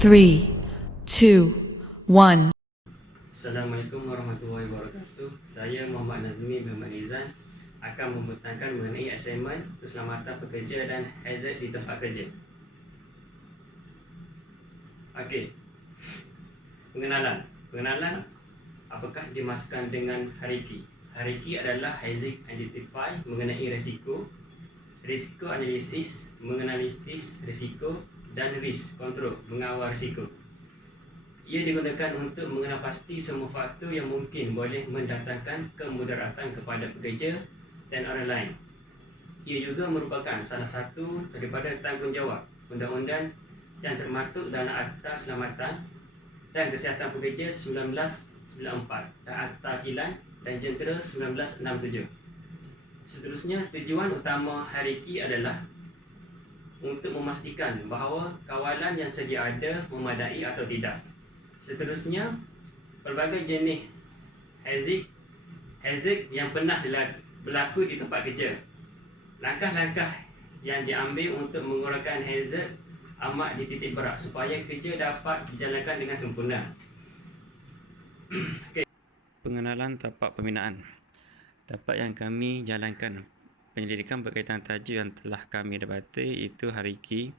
3, 2, 1. Assalamualaikum warahmatullahi wabarakatuh. Saya Muhammad Nazmi bin Nizan akan membentangkan mengenai assignment keselamatan pekerja dan hazard di tempat kerja. Okey. Pengenalan apakah dimasukkan dengan Hariki? Hariki adalah hazard identify mengenai risiko analisis menganalisis risiko, dan risk control mengawal risiko. Ia digunakan untuk mengenal pasti semua faktor yang mungkin boleh mendatangkan kemudaratan kepada pekerja dan orang lain. Ia juga merupakan salah satu daripada tanggungjawab undang-undang yang termaktub dalam Akta Keselamatan dan Kesihatan Pekerja 1994 dan Akta Kilang dan Jentera 1967. Seterusnya, tujuan utama Hariki adalah untuk memastikan bahawa kawalan yang sedia ada memadai atau tidak. Seterusnya, pelbagai jenis hazard yang pernah berlaku di tempat kerja. Langkah-langkah yang diambil untuk mengurangkan hazard amat dititik berat supaya kerja dapat dijalankan dengan sempurna. Okay. Pengenalan tapak pembinaan. Tapak yang kami jalankan penyelidikan berkaitan tajuk yang telah kami dapati itu Hariki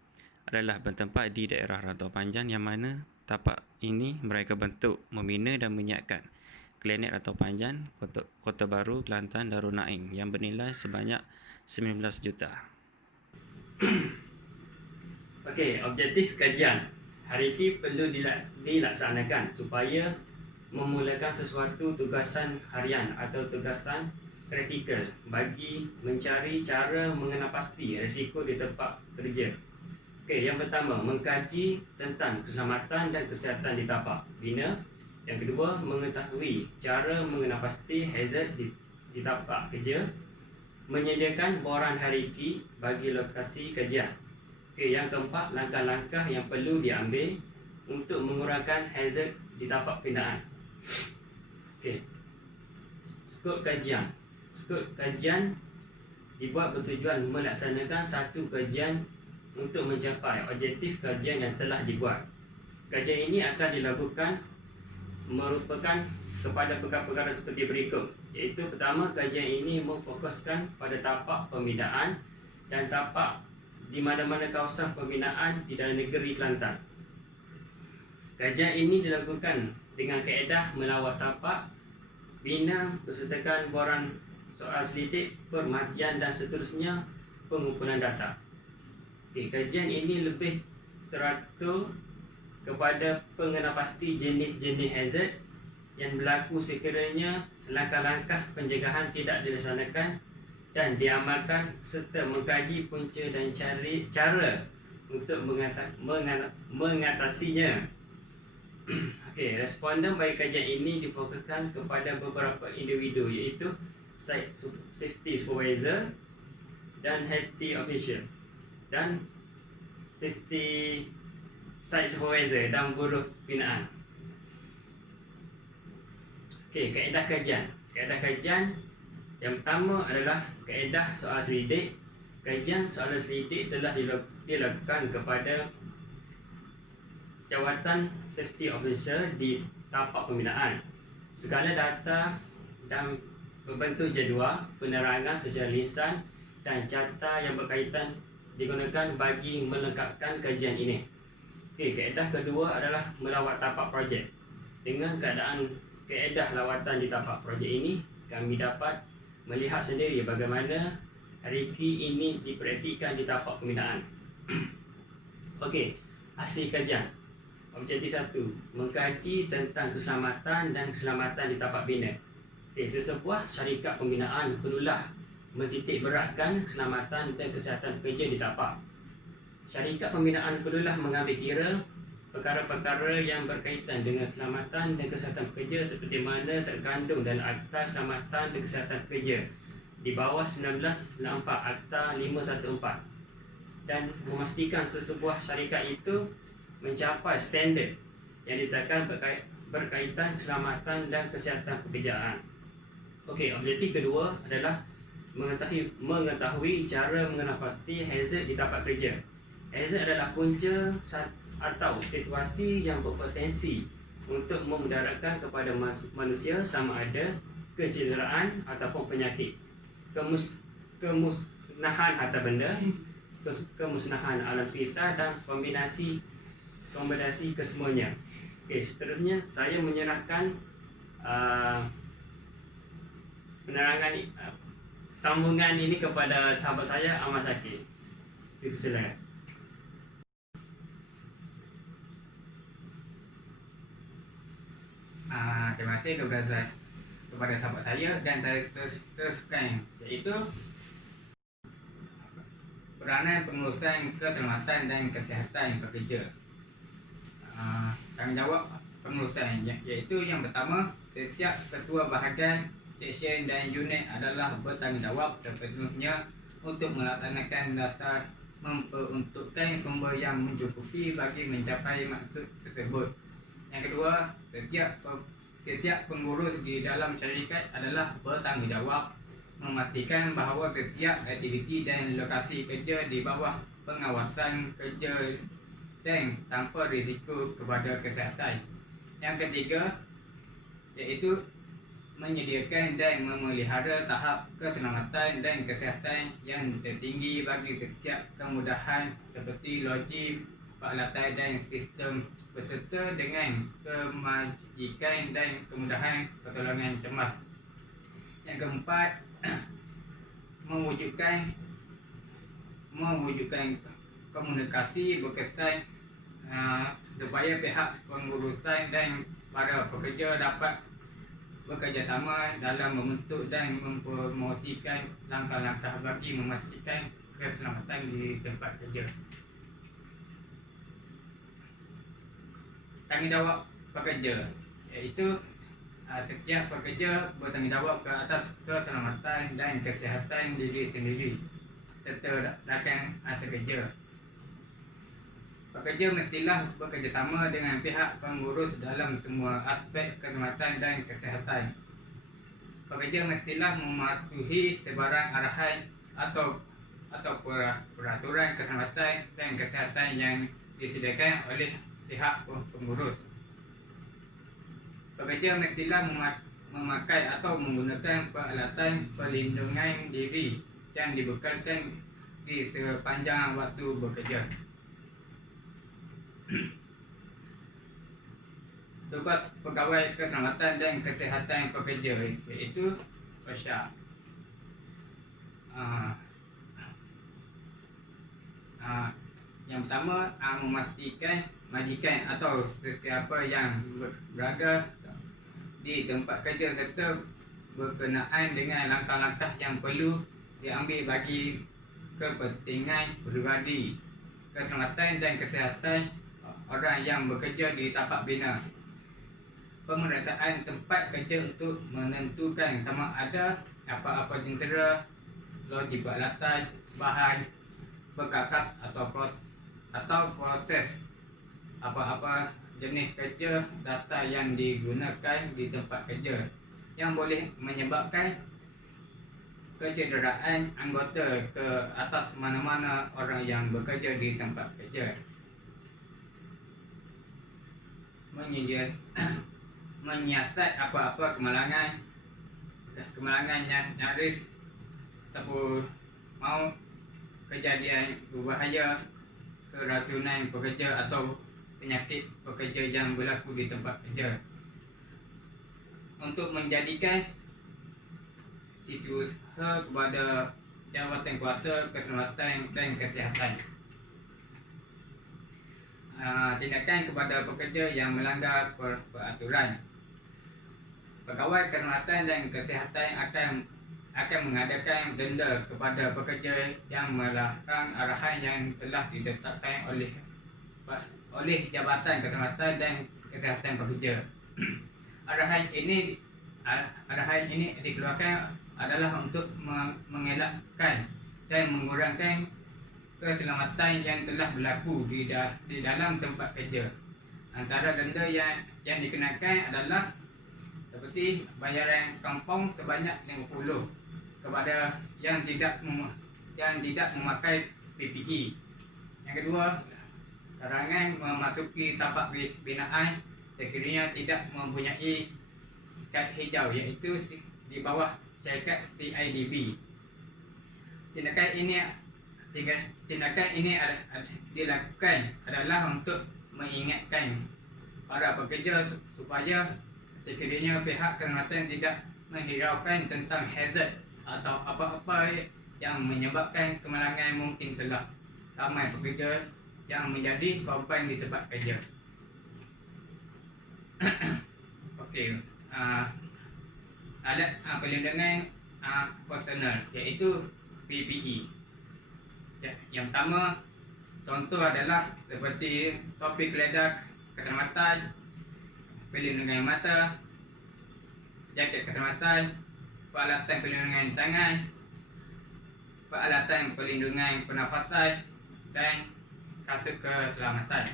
adalah bertempat di daerah Rantau Panjang, yang mana tapak ini mereka bentuk membina dan menyiapkan klinik Rantau Panjang, Kota Baru, Kelantan, Darul Naim yang bernilai sebanyak 19 juta. Okey, objektif kajian Hariki perlu dilaksanakan supaya memulakan sesuatu tugasan harian atau tugasan kritikal bagi mencari cara mengenal pasti risiko di tempat kerja. Okey, yang pertama, mengkaji tentang keselamatan dan kesihatan di tapak bina. Yang kedua, mengetahui cara mengenal pasti hazard di tapak kerja. Menyediakan boran Hariki bagi lokasi kajian. Okey, yang keempat, langkah-langkah yang perlu diambil untuk mengurangkan hazard di tapak pindaan. Okey. Skop kajian. Skop kajian dibuat bertujuan melaksanakan satu kajian untuk mencapai objektif kajian yang telah dibuat. Kajian ini akan dilakukan merupakan kepada perkara-perkara seperti berikut, iaitu pertama, kajian ini memfokuskan pada tapak pembinaan dan tapak di mana-mana kawasan pembinaan di dalam negeri Kelantan. Kajian ini dilakukan dengan kaedah melawat tapak bina bersertakan boran soal selidik, permatian dan seterusnya pengumpulan data. Okay, kajian ini lebih teratur kepada pengenal pasti jenis-jenis hazard yang berlaku sekiranya langkah-langkah pencegahan tidak dilaksanakan dan diamalkan, serta mengkaji punca dan cara untuk mengatasinya. Okey, responden bagi kajian ini difokuskan kepada beberapa individu, iaitu Site Safety Supervisor dan Healthy Official dan Safety Site Supervisor dan buruh binaan. Okey, kaedah kajian. Kaedah kajian yang pertama adalah kaedah soal selidik. Kajian soalan selidik telah dilakukan kepada jawatan Safety Officer di tapak pembinaan. Segala data dan berbentuk jadual, penerangan secara lisan dan carta yang berkaitan digunakan bagi melengkapkan kajian ini. Okey, kaedah kedua adalah melawat tapak projek. Dengan keadaan kaedah lawatan di tapak projek ini, kami dapat melihat sendiri bagaimana Hariki ini dipraktikkan di tapak pembinaan. Okey, hasil kajian. Objektif 1, mengkaji tentang keselamatan dan keselamatan di tapak bina. Okay, sesebuah syarikat pembinaan perlulah mentitik beratkan keselamatan dan kesihatan pekerja di tapak. Syarikat pembinaan perlulah mengambil kira perkara-perkara yang berkaitan dengan keselamatan dan kesihatan pekerja seperti mana terkandung dalam Akta Keselamatan dan Kesihatan Pekerja di bawah 1994 Akta 514, dan memastikan sesebuah syarikat itu mencapai standard yang ditetapkan berkaitan keselamatan dan kesihatan pekerjaan. Okey, objektif kedua adalah mengetahui cara mengenal pasti hazard di tapak kerja. Hazard adalah punca atau situasi yang berpotensi untuk memudaratkan kepada manusia sama ada kecederaan ataupun penyakit, kemusnahan harta benda, kemusnahan alam sekitar dan kombinasi kesemuanya. Okey, seterusnya saya menyerahkan penerangan sambungan ini kepada sahabat saya Ahmad Syakir. Dipersilakan. Terima kasih kepada sahabat saya, dan saya teruskan, iaitu peranan pengurusan keselamatan dan kesihatan pekerja. Tanggungjawab pengurusan, iaitu yang pertama, setiap ketua bahagian, seksyen dan unit adalah bertanggungjawab sepenuhnya untuk melaksanakan dasar memperuntukkan sumber yang mencukupi bagi mencapai maksud tersebut. Yang kedua, setiap pengurus di dalam syarikat adalah bertanggungjawab memastikan bahawa setiap aktiviti dan lokasi kerja di bawah pengawasan kerja dan tanpa risiko kepada kesihatan. Yang ketiga, iaitu menyediakan dan memelihara tahap keselamatan dan kesihatan yang tertinggi bagi setiap kemudahan seperti logik, peralatan dan sistem, berserta dengan kemajikan dan kemudahan pertolongan cemas. Yang keempat, mewujudkan komunikasi berkesan supaya pihak pengurusan dan para pekerja dapat bekerjasama dalam membentuk dan mempromosikan langkah-langkah bagi memastikan keselamatan di tempat kerja. Tanggungjawab pekerja, iaitu setiap pekerja bertanggungjawab ke atas keselamatan dan kesihatan diri sendiri serta rakan sekerja. Pekerja mestilah bekerjasama dengan pihak pengurus dalam semua aspek keselamatan dan kesihatan. Pekerja mestilah mematuhi sebarang arahan atau peraturan keselamatan dan kesihatan yang disediakan oleh pihak pengurus. Pekerja mestilah memakai atau menggunakan peralatan perlindungan diri yang dibekalkan di sepanjang waktu bekerja. Tugas pegawai keselamatan dan kesihatan pekerja, iaitu OSHA. Yang pertama, memastikan majikan atau sesiapa yang berada di tempat kerja serta berkenaan dengan langkah-langkah yang perlu diambil bagi kepentingan peribadi, keselamatan dan kesihatan orang yang bekerja di tapak bina. Pemeriksaan tempat kerja untuk menentukan sama ada apa-apa jentera, logik peralatan, bahan, perkakas atau proses apa-apa jenis kerja dasar yang digunakan di tempat kerja yang boleh menyebabkan kecederaan anggota ke atas mana-mana orang yang bekerja di tempat kerja. Menyiasat apa-apa kemalangan yang nyaris ataupun mau kejadian berbahaya, keracunan pekerja atau penyakit pekerja yang berlaku di tempat kerja, untuk menjadikan setiausaha kepada jawatan kuasa keselamatan dan kesihatan. Tindakan kepada pekerja yang melanggar peraturan. Pegawai keselamatan dan kesihatan akan mengadakan denda kepada pekerja yang melanggar arahan yang telah ditetapkan oleh Jabatan Keselamatan dan Kesihatan Pekerja. Arahan ini dikeluarkan adalah untuk mengelakkan dan mengurangkan keselamatan yang telah berlaku di dalam tempat kerja. Antara denda yang dikenakan adalah seperti bayaran kampung sebanyak 50 kepada yang tidak memakai PPE. Yang kedua, larangan memasuki tapak binaan sekiranya tidak mempunyai kad hijau, iaitu di bawah syarikat CIDB. Tindakan ini dilakukan adalah untuk mengingatkan para pekerja supaya sekiranya pihak keselamatan tidak menghiraukan tentang hazard atau apa-apa yang menyebabkan kemalangan. Mungkin telah ramai pekerja yang menjadi korban di tempat kerja. Okey, alat perlindungan personal, iaitu PPE. Yang pertama, contoh adalah seperti topi keledar keselamatan, perlindungan mata, jaket keselamatan, peralatan perlindungan tangan, peralatan perlindungan pernafasan dan kasut keselamatan.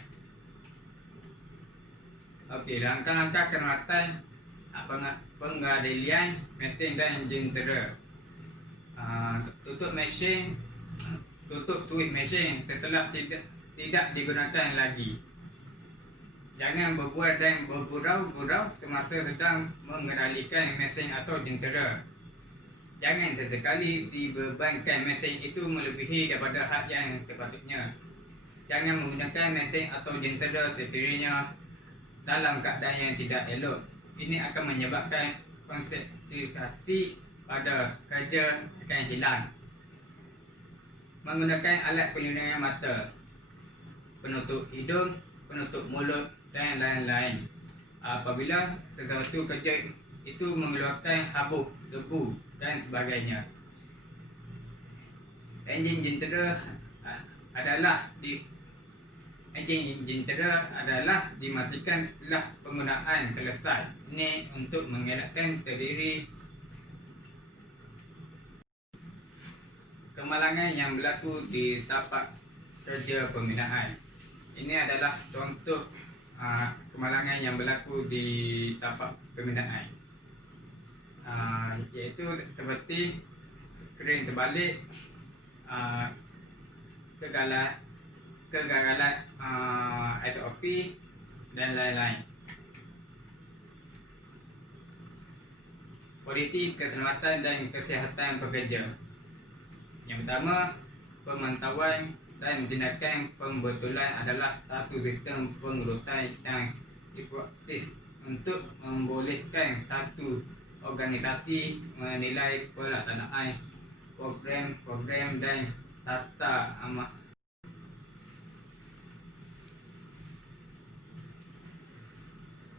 Okey, langkah-langkah keselamatan pengendalian mesin dan jentera. Tutup tuis mesin setelah tidak digunakan lagi. Jangan berbual dan bergurau-gurau semasa sedang mengendalikan mesin atau jentera. Jangan sesekali dibebankan mesin itu melebihi daripada had yang sepatutnya. Jangan menggunakan mesin atau jentera sekiranya dalam keadaan yang tidak elok. Ini akan menyebabkan konsentrasi pada kerja akan hilang. Menggunakan alat perlindungan mata, penutup hidung, penutup mulut dan lain-lain apabila sesuatu kerja itu mengeluarkan habuk, debu dan sebagainya. Enjin jentera adalah dimatikan setelah penggunaan selesai. Ini untuk mengelakkan terjadi kemalangan yang berlaku di tapak kerja pembinaan. Ini adalah contoh kemalangan yang berlaku di tapak pembinaan, iaitu seperti kering terbalik, kegagalan SOP dan lain-lain. Polisi keselamatan dan kesihatan pekerja. Yang pertama, pemantauan dan tindakan pembetulan adalah satu sistem pengurusan yang dipraktis untuk membolehkan satu organisasi menilai pelaksanaan program-program dan tata amal.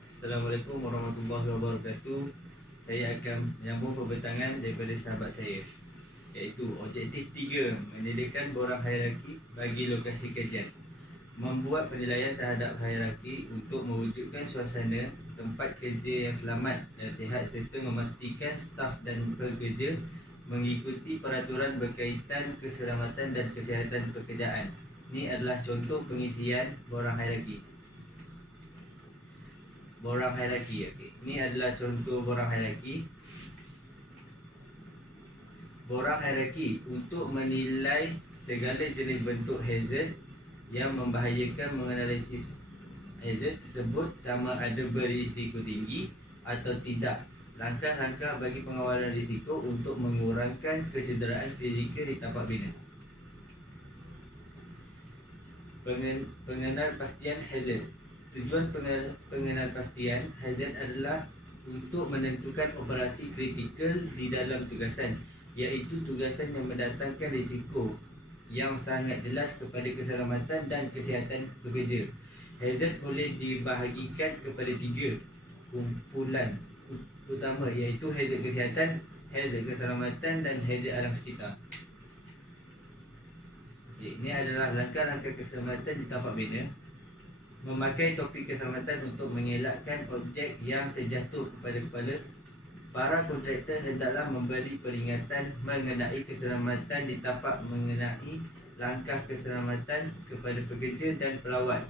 Assalamualaikum warahmatullahi wabarakatuh. Saya akan menyambung pembincangan daripada sahabat saya, iaitu objektif 3, menyediakan borang hierarki bagi lokasi kajian. Membuat penilaian terhadap hierarki untuk mewujudkan suasana tempat kerja yang selamat dan sihat serta memastikan staf dan pekerja mengikuti peraturan berkaitan keselamatan dan kesihatan pekerjaan. Ini adalah contoh pengisian borang hierarki. Borang hierarki, okey. Ini adalah contoh borang hierarki. Borang hierarki untuk menilai segala jenis bentuk hazard yang membahayakan. Menganalisis hazard tersebut sama ada berisiko tinggi atau tidak. Langkah-langkah bagi pengawalan risiko untuk mengurangkan kecederaan fizikal di tapak bina. Pengenalpastian hazard. Tujuan pengenalpastian hazard adalah untuk menentukan operasi kritikal di dalam tugasan, iaitu tugasan yang mendatangkan risiko yang sangat jelas kepada keselamatan dan kesihatan pekerja. Hazard boleh dibahagikan kepada 3 kumpulan utama, iaitu hazard kesihatan, hazard keselamatan dan hazard alam sekitar. Ini adalah langkah-langkah keselamatan di tapak bina. Memakai topi keselamatan untuk mengelakkan objek yang terjatuh kepada kepala. Para kontraktor hendaklah memberi peringatan mengenai keselamatan di tapak, mengenai langkah keselamatan kepada pekerja dan pelawat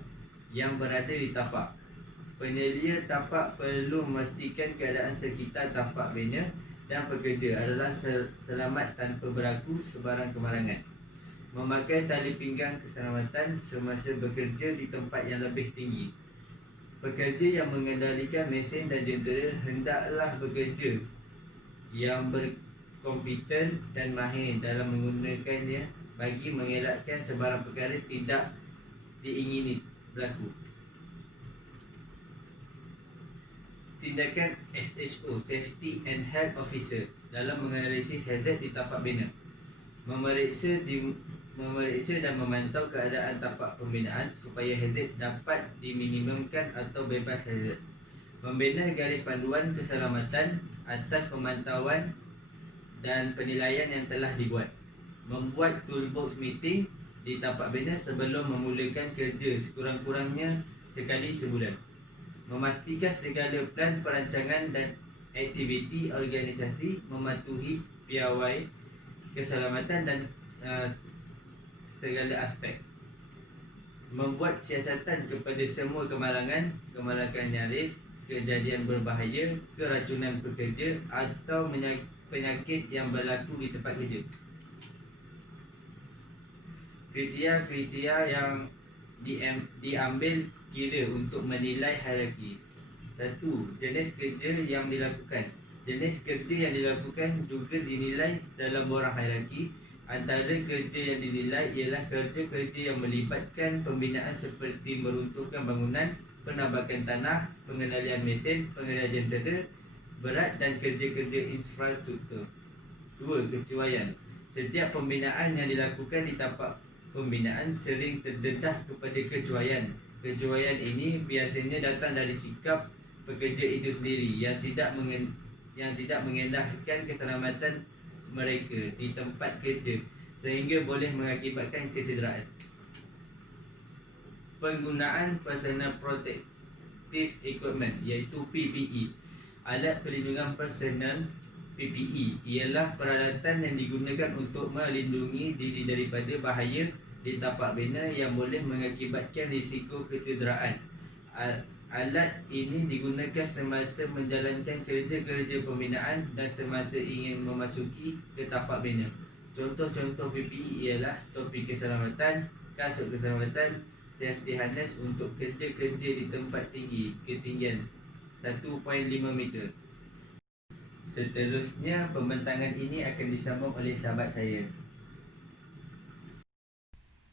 yang berada di tapak. Penyedia tapak perlu memastikan keadaan sekitar tapak bina dan pekerja adalah selamat tanpa berlaku sebarang kemalangan. memakai tali pinggang keselamatan semasa bekerja di tempat yang lebih tinggi. Pekerja yang mengendalikan mesin dan jentera hendaklah bekerja yang berkompeten dan mahir dalam menggunakannya bagi mengelakkan sebarang perkara tidak diingini berlaku. Tindakan SHO, Safety and Health Officer, dalam menganalisis hazard di tapak bina. Memeriksa dan memantau keadaan tapak pembinaan supaya hazard dapat diminimumkan atau bebas hazard. Membina garis panduan keselamatan atas pemantauan dan penilaian yang telah dibuat. Membuat toolbox meeting di tapak bina sebelum memulakan kerja sekurang-kurangnya sekali sebulan. Memastikan segala plan perancangan dan aktiviti organisasi mematuhi piawai keselamatan dan segala aspek. Membuat siasatan kepada semua kemalangan nyaris, kejadian berbahaya, keracunan pekerja atau penyakit yang berlaku di tempat kerja. Kriteria yang diambil kira untuk menilai hierarki. 1. Jenis kerja yang dilakukan. Jenis kerja yang dilakukan juga dinilai dalam borang hierarki. Antara kerja yang dinilai ialah kerja-kerja yang melibatkan pembinaan seperti meruntuhkan bangunan, penambakan tanah, pengendalian mesin, pengendalian jentera berat dan kerja-kerja infrastruktur. 2. Kecuaian. Setiap pembinaan yang dilakukan di tapak pembinaan sering terdedah kepada kecuaian. Kecuaian ini biasanya datang dari sikap pekerja itu sendiri yang tidak mengendahkan keselamatan mereka di tempat kerja sehingga boleh mengakibatkan kecederaan. Penggunaan personal protective equipment iaitu PPE. Alat perlindungan personal PPE ialah peralatan yang digunakan untuk melindungi diri daripada bahaya di tapak bina yang boleh mengakibatkan risiko kecederaan. Alat ini digunakan semasa menjalankan kerja-kerja pembinaan dan semasa ingin memasuki ke tapak bina. Contoh-contoh PPE ialah topi keselamatan, kasut keselamatan, safety harness untuk kerja-kerja di tempat tinggi, ketinggian 1.5 meter. Seterusnya, pembentangan ini akan disambung oleh sahabat saya.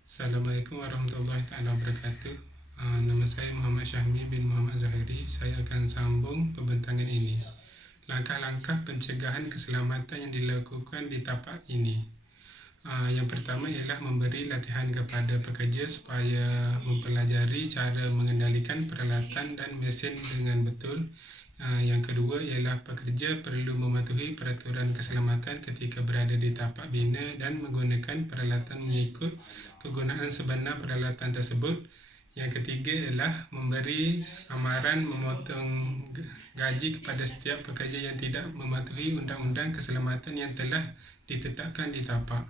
Assalamualaikum warahmatullahi wabarakatuh. Nama saya Muhammad Syahmi bin Muhammad Zahiri. Saya akan sambung pembentangan ini. Langkah-langkah pencegahan keselamatan yang dilakukan di tapak ini. Yang pertama ialah memberi latihan kepada pekerja supaya mempelajari cara mengendalikan peralatan dan mesin dengan betul. Yang kedua ialah pekerja perlu mematuhi peraturan keselamatan ketika berada di tapak bina dan menggunakan peralatan mengikut kegunaan sebenar peralatan tersebut. Yang ketiga ialah memberi amaran memotong gaji kepada setiap pekerja yang tidak mematuhi undang-undang keselamatan yang telah ditetapkan di tapak.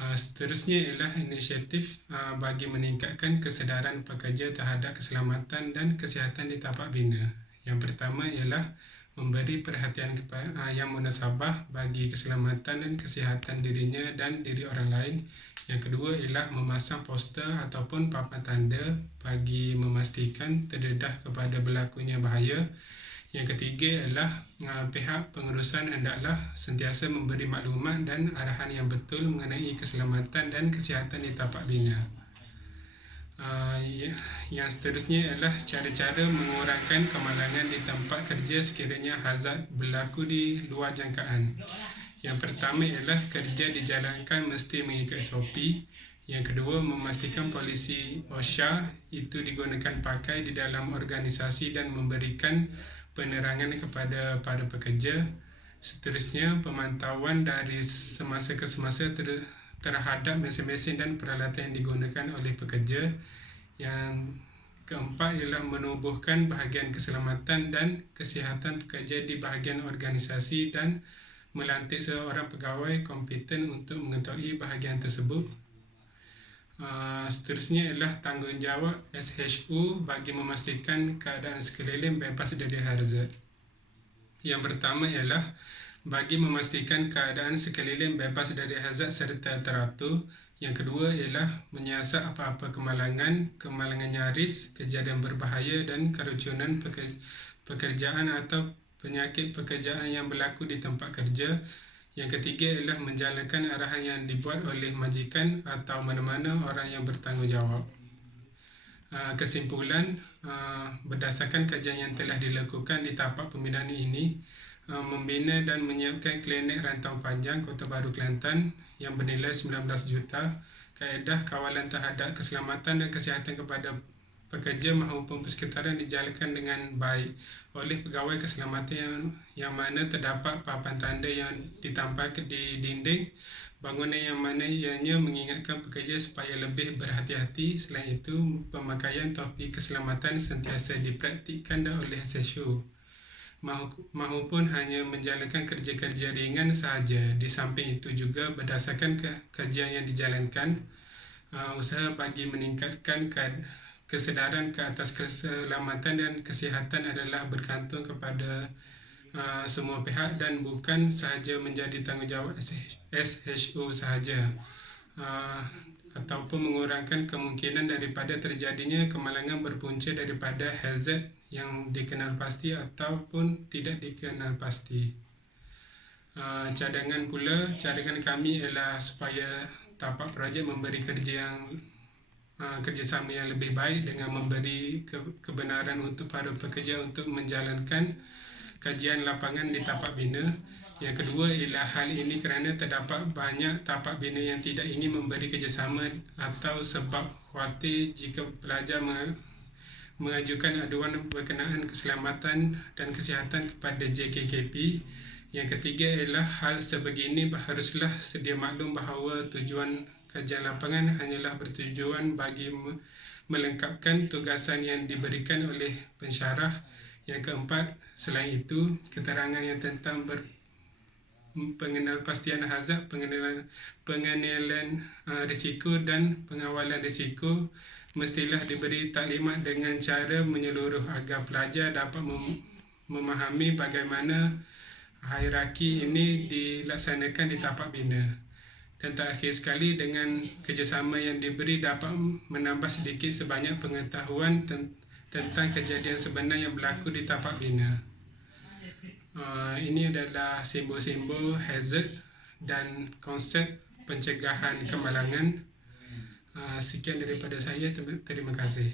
Seterusnya ialah inisiatif bagi meningkatkan kesedaran pekerja terhadap keselamatan dan kesihatan di tapak bina. Yang pertama ialah memberi perhatian yang munasabah bagi keselamatan dan kesihatan dirinya dan diri orang lain. Yang kedua ialah memasang poster ataupun papan tanda bagi memastikan terdedah kepada berlakunya bahaya. Yang ketiga ialah pihak pengurusan hendaklah sentiasa memberi maklumat dan arahan yang betul mengenai keselamatan dan kesihatan di tapak bina. Yang seterusnya ialah cara-cara mengurangkan kemalangan di tempat kerja sekiranya hazard berlaku di luar jangkaan. Yang pertama ialah kerja dijalankan mesti mengikut SOP. Yang kedua, memastikan polisi OSHA itu digunakan pakai di dalam organisasi dan memberikan penerangan kepada para pekerja. Seterusnya, pemantauan dari semasa ke semasa terhadap mesin-mesin dan peralatan yang digunakan oleh pekerja. Yang keempat ialah menubuhkan bahagian keselamatan dan kesihatan pekerja di bahagian organisasi dan melantik seorang pegawai kompeten untuk mengetahui bahagian tersebut. Seterusnya ialah tanggungjawab SHO bagi memastikan keadaan sekeliling bebas dari hazard. Yang pertama ialah bagi memastikan keadaan sekeliling bebas dari hazard serta teratur. Yang kedua ialah menyiasat apa-apa kemalangan nyaris, kejadian berbahaya dan keracunan pekerjaan atau penyakit pekerjaan yang berlaku di tempat kerja. Yang ketiga ialah menjalankan arahan yang dibuat oleh majikan atau mana-mana orang yang bertanggungjawab. Kesimpulan, berdasarkan kajian yang telah dilakukan di tapak pembinaan ini, membina dan menyiapkan klinik rantau panjang Kota Baru Kelantan yang bernilai 19 juta, kaedah kawalan terhadap keselamatan dan kesihatan kepada pekerja maupun persekitaran dijalankan dengan baik oleh pegawai keselamatan yang mana terdapat papan tanda yang ditampilkan di dinding bangunan yang mana ianya mengingatkan pekerja supaya lebih berhati-hati. Selain itu, pemakaian topi keselamatan sentiasa dipraktikkan oleh SHO maupun hanya menjalankan kerja-kerja ringan sahaja. Di samping itu juga berdasarkan kajian yang dijalankan, usaha bagi meningkatkan kesedaran ke atas keselamatan dan kesihatan adalah bergantung kepada semua pihak dan bukan sahaja menjadi tanggungjawab SHO sahaja, ataupun mengurangkan kemungkinan daripada terjadinya kemalangan berpunca daripada hazard yang dikenal pasti ataupun tidak dikenal pasti. Cadangan kami ialah supaya tapak projek memberi kerjasama yang lebih baik dengan memberi kebenaran untuk para pekerja untuk menjalankan kajian lapangan di tapak bina. Yang kedua ialah hal ini kerana terdapat banyak tapak bina yang tidak ingin memberi kerjasama atau sebab khawatir jika pelajar mengajukan aduan berkenaan keselamatan dan kesihatan kepada JKKP. Yang ketiga ialah hal sebegini haruslah sedia maklum bahawa tujuan kajian lapangan hanyalah bertujuan bagi melengkapkan tugasan yang diberikan oleh pensyarah. Yang keempat, selain itu, keterangan yang tentang pengenalpastian hazard, pengenalan risiko dan pengawalan risiko mestilah diberi taklimat dengan cara menyeluruh agar pelajar dapat memahami bagaimana hierarki ini dilaksanakan di tapak bina. Dan terakhir sekali, dengan kerjasama yang diberi dapat menambah sedikit sebanyak pengetahuan tentang kejadian sebenar yang berlaku di tapak bina. Ini adalah simbol-simbol hazard dan konsep pencegahan kemalangan. Sekian daripada saya. Terima kasih.